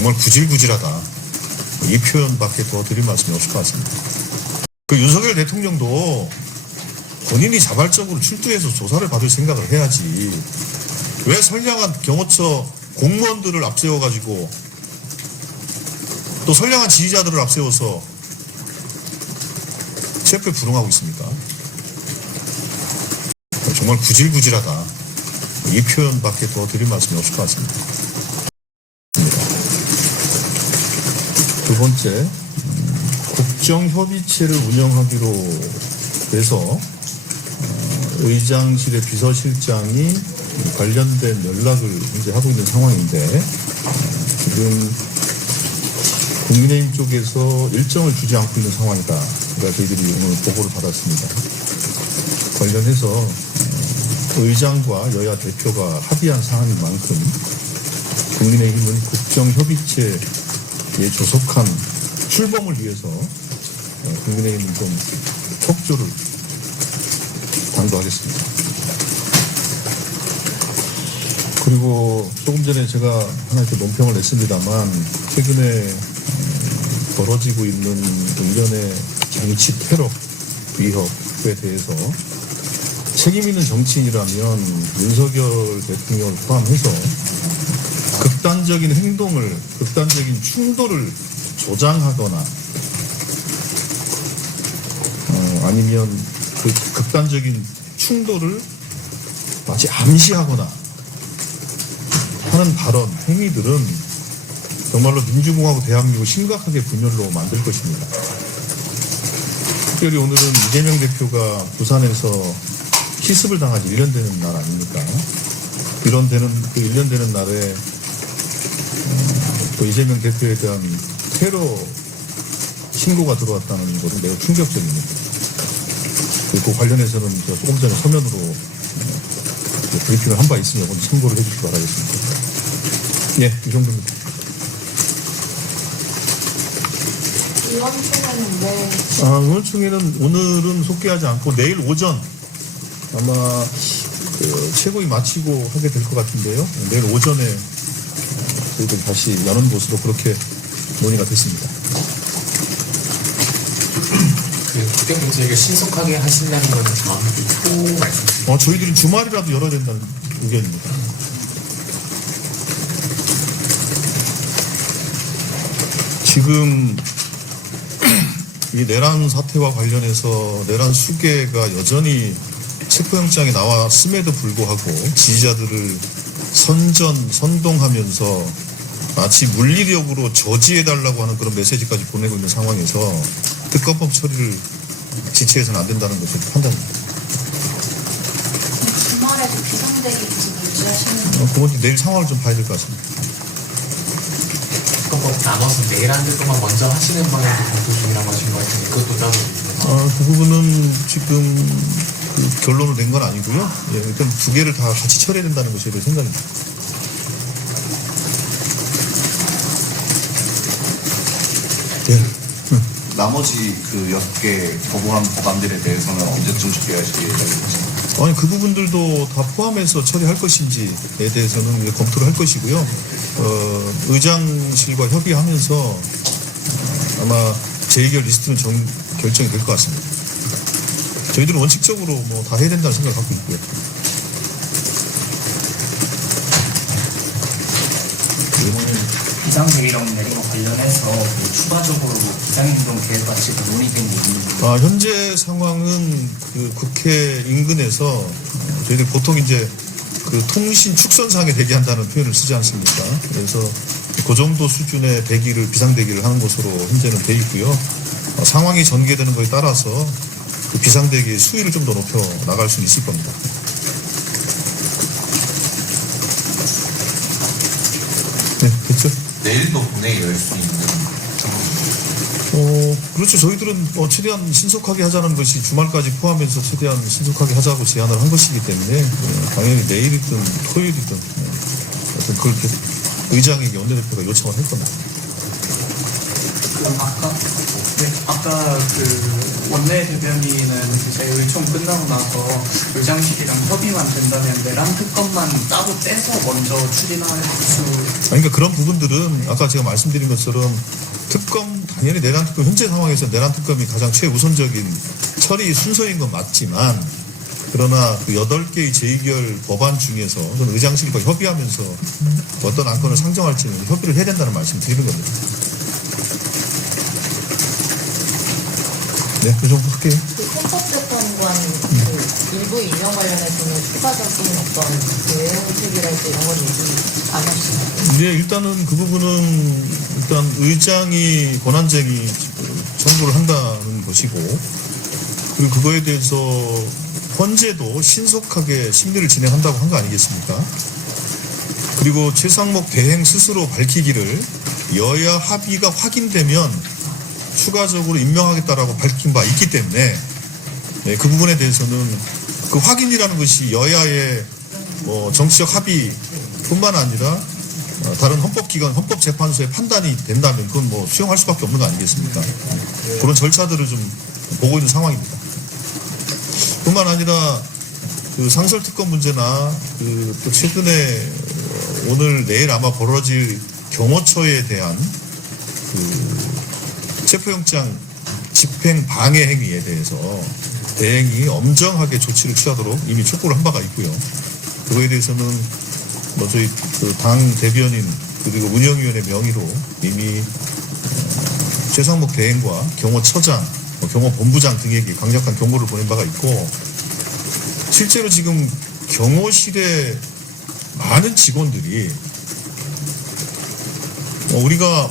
정말 구질구질하다. 이 표현밖에 더 드릴 말씀이 없을 것 같습니다. 그 윤석열 대통령도 본인이 자발적으로 출두해서 조사를 받을 생각을 해야지. 왜 선량한 경호처 공무원들을 앞세워가지고 또 선량한 지지자들을 앞세워서 체포에 불응하고 있습니까? 정말 구질구질하다. 이 표현밖에 더 드릴 말씀이 없을 것 같습니다. 두 번째, 국정협의체를 운영하기로 해서 의장실의 비서실장이 관련된 연락을 이제 하고 있는 상황인데 지금 국민의힘 쪽에서 일정을 주지 않고 있는 상황이다. 그러니까 저희들이 오늘 보고를 받았습니다. 관련해서 의장과 여야 대표가 합의한 사항인 만큼 국민의힘은 국정협의체에 조속한 출범을 위해서 국민의힘은 좀 협조를 당부하겠습니다. 그리고 조금 전에 제가 하나 이렇게 논평을 냈습니다만 최근에 벌어지고 있는 일련의 정치 테러 위협에 대해서 책임 있는 정치인이라면 윤석열 대통령을 포함해서 극단적인 행동을, 극단적인 충돌을 조장하거나 아니면 그 극단적인 충돌을 마치 암시하거나 하는 발언, 행위들은 정말로 민주공화국 대한민국을 심각하게 분열로 만들 것입니다. 특별히 오늘은 이재명 대표가 부산에서 시습을 당한 지 1년 되는 날 아닙니까? 그 1년 되는 날에 또 이재명 대표에 대한 테러 신고가 들어왔다는 것은 매우 충격적입니다. 그 관련해서는 조금 전에 서면으로 브리핑을 한 바 있으니 오늘 참고를 해주시기 바라겠습니다. 예, 이 정도입니다. 의원총회는 왜? 의원총회는 오늘은 속개하지 않고 내일 오전 아마 최고위 마치고 하게 될 것 같은데요. 내일 오전에 저희들 다시 여는 것으로 그렇게 논의가 됐습니다. 국회 문제를 신속하게 하신다는 건 정확히 표 말씀이시죠? 저희들은 주말이라도 열어야 된다는 의견입니다. 지금 이 내란 사태와 관련해서 내란 수계가 여전히 체포영장이 나왔음에도 불구하고 지지자들을 선동하면서 마치 물리력으로 저지해달라고 하는 그런 메시지까지 보내고 있는 상황에서 특검법 처리를 지체해서는 안 된다는 것을 판단합니다. 주말에도 비상대기 계속 유지하시는 그건 내일 상황을 좀 봐야 될 것 같습니다. 특검법 나눠서 내일 한 달 동안 먼저 하시는 방향도 검토 중이라고 하신 것 같은데 그것도 따로 있나요? 그 부분은 지금 그 결론을 낸 건 아니고요. 예, 일단 두 개를 다 같이 처리해야 된다는 것이 제 생각입니다. 예. 나머지 그 10개 거부한 법안들에 대해서는 언제쯤 처리하실 예정이신가요? 아니 그 부분들도 다 포함해서 처리할 것인지에 대해서는 이제 검토를 할 것이고요. 의장실과 협의하면서 아마 재의결 리스트는 결정이 될 것 같습니다. 저희들은 원칙적으로 뭐 다 해야 된다는 생각을 갖고 있고요. 비상대기령 내린 것 관련해서 뭐 추가적으로 비상행동 계획 같이 논의된 게 있는지. 현재 상황은 그 국회 인근에서 저희들 보통 이제 그 통신 축선상에 대기한다는 표현을 쓰지 않습니까? 그래서 그 정도 수준의 비상대기를 하는 것으로 현재는 돼 있고요. 상황이 전개되는 것에 따라서 그 비상대기의 수위를 좀 더 높여 나갈 수는 있을 겁니다. 네, 됐죠? 내일도 본회의 열 수 있는 그렇죠. 저희들은 최대한 신속하게 하자는 것이 주말까지 포함해서 최대한 신속하게 하자고 제안을 한 것이기 때문에 당연히 내일이든 토요일이든 어떤 그렇게 의장에게 원내대표가 요청을 할 겁니다. 그럼 아까 그 원내 대변인은 저희 의총 끝나고 나서 의장실이랑 협의만 된다면 내란 특검만 따로 떼서 먼저 추진할 수. 그러니까 그런 부분들은 아까 제가 말씀드린 것처럼 특검 당연히 내란 특검 현재 상황에서 내란 특검이 가장 최우선적인 처리 순서인 건 맞지만 그러나 그 8개의 재의결 법안 중에서 저는 의장실과 협의하면서 어떤 안건을 상정할지는 협의를 해야 된다는 말씀 드리는 겁니다. 네, 그 정도 할게요. 그 헌법재판관 그 일부 임명 관련해서는 추가적인 어떤 그 외형책이랄지 이런 건 얘기 안 하시나요? 네, 일단은 그 부분은 일단 의장이 권한쟁의 청구를 한다는 것이고 그리고 그거에 대해서 헌재도 신속하게 심리를 진행한다고 한 거 아니겠습니까? 그리고 최상목 대행 스스로 밝히기를 여야 합의가 확인되면 추가적으로 임명하겠다라고 밝힌 바 있기 때문에 네, 그 부분에 대해서는 그 확인이라는 것이 여야의 정치적 합의뿐만 아니라 다른 헌법기관, 헌법재판소의 판단이 된다면 그건 뭐 수용할 수밖에 없는 거 아니겠습니까? 그런 절차들을 좀 보고 있는 상황입니다. 뿐만 아니라 그 상설특검 문제나 그 또 최근에 오늘 내일 아마 벌어질 경호처에 대한 그 체포영장 집행 방해 행위에 대해서 대행이 엄정하게 조치를 취하도록 이미 촉구를 한 바가 있고요. 그거에 대해서는 뭐 저희 그 당 대변인 그리고 운영위원회 명의로 이미 최상목 대행과 경호처장, 경호본부장 등에게 강력한 경고를 보낸 바가 있고 실제로 지금 경호실의 많은 직원들이 우리가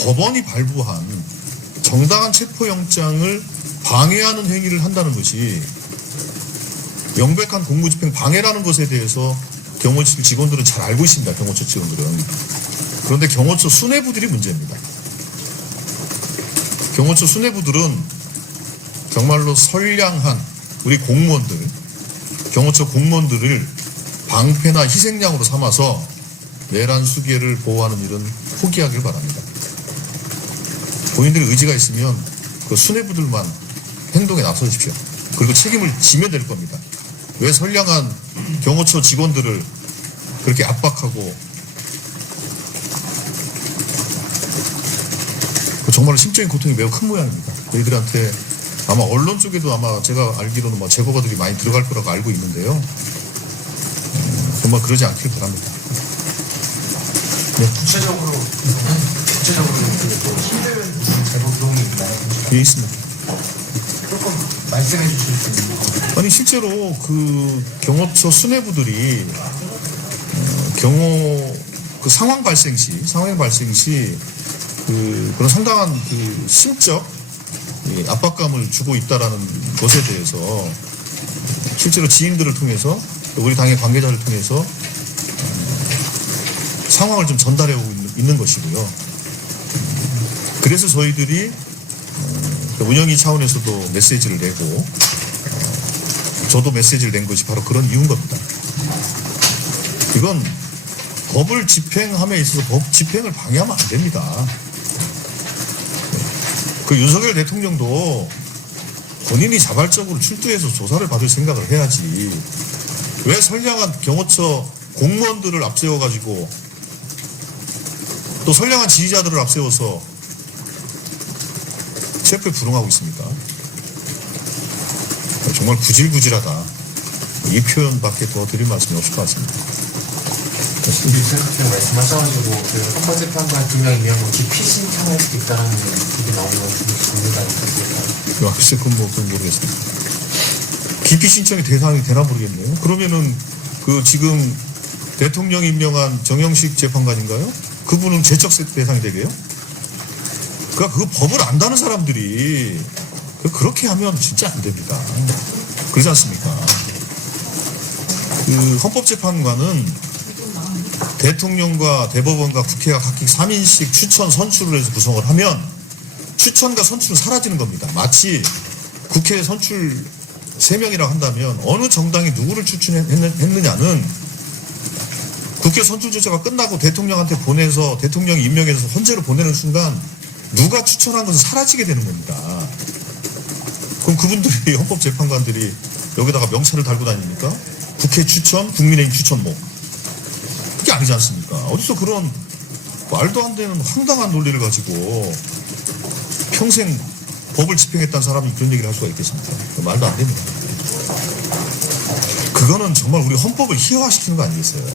법원이 발부한 정당한 체포영장을 방해하는 행위를 한다는 것이 명백한 공무집행 방해라는 것에 대해서 경호처 직원들은 잘 알고 있습니다. 경호처 직원들은. 그런데 경호처 수뇌부들이 문제입니다. 경호처 수뇌부들은 정말로 선량한 우리 공무원들, 경호처 공무원들을 방패나 희생양으로 삼아서 내란 수계를 보호하는 일은 포기하길 바랍니다. 본인들의 의지가 있으면 그 수뇌부들만 행동에 나서십시오. 그리고 책임을 지면 될 겁니다. 왜 선량한 경호처 직원들을 그렇게 압박하고 정말로 심적인 고통이 매우 큰 모양입니다. 저희들한테 아마 언론 쪽에도 아마 제가 알기로는 뭐 제보가들이 많이 들어갈 거라고 알고 있는데요. 정말 그러지 않길 바랍니다. 네. 구체적으로 또 힘든 제보 내용이 있나요? 예, 있습니다. 조금 말씀해 주실 수 있나요? 아니 실제로 그 경호처 수뇌부들이 경호 그 상황 발생 시 그런 상당한 그 심적 압박감을 주고 있다라는 것에 대해서 실제로 지인들을 통해서 우리 당의 관계자를 통해서 상황을 좀 전달해 오고 있는 것이고요. 그래서 저희들이 운영위 차원에서도 메시지를 내고 저도 메시지를 낸 것이 바로 그런 이유인 겁니다. 이건 법을 집행함에 있어서 법 집행을 방해하면 안 됩니다. 그 윤석열 대통령도 본인이 자발적으로 출두해서 조사를 받을 생각을 해야지 왜 선량한 경호처 공무원들을 앞세워가지고 또 선량한 지휘자들을 앞세워서 체포에 불응하고 있습니까? 정말 구질구질하다. 이 표현밖에 더 드릴 말씀이 없을 것 같습니다. 유세훈 말씀하셔가지고 그 헌법재판관 2명 임명으로 기피 신청할 수도 있다는 얘기 나오는 건 정리가 있을까요? 글쎄 그건 모르겠습니다. 기피 신청이 대상이 되나 모르겠네요. 그러면은 그 지금 대통령 임명한 정영식 재판관인가요? 그분은 제적 대상이 되게요? 그러니까 그 법을 안다는 사람들이 그렇게 하면 진짜 안 됩니다. 그러지 않습니까? 그 헌법재판관은 대통령과 대법원과 국회가 각기 3인씩 추천 선출을 해서 구성을 하면 추천과 선출은 사라지는 겁니다. 마치 국회 선출 3명이라고 한다면 어느 정당이 누구를 추천했느냐는 국회 선출 절차가 끝나고 대통령한테 보내서 대통령이 임명해서 헌재로 보내는 순간 누가 추천한 것은 사라지게 되는 겁니다. 그럼 그분들이 헌법재판관들이 여기다가 명찰을 달고 다닙니까? 국회 추천, 국민의힘 추천 뭐 그게 아니지 않습니까? 어디서 그런 말도 안 되는 황당한 논리를 가지고 평생 법을 집행했다는 사람이 그런 얘기를 할 수가 있겠습니까? 말도 안 됩니다. 그거는 정말 우리 헌법을 희화화시키는 거 아니겠어요?